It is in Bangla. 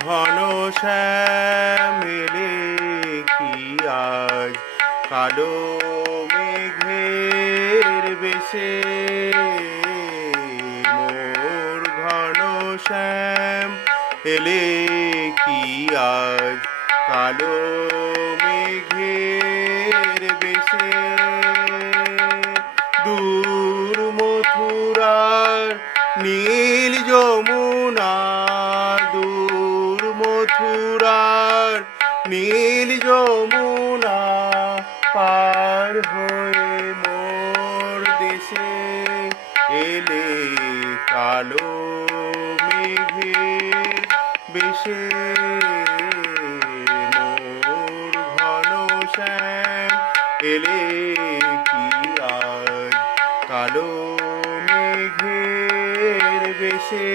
ঘন শ্যামেলে কি আজ? কালো মেঘের বেশে মোর ঘন শ্যাম এলে কি আজ? কালো মেঘের বেশে দূর মথুরার নীল যমুনা মথুরার নীল যমুনা পার হয়ে মোর দেশে এলে কালো মেঘের বেশে মোর ঘন শ্যাম এলে কি আজ কালো মেঘের বেশে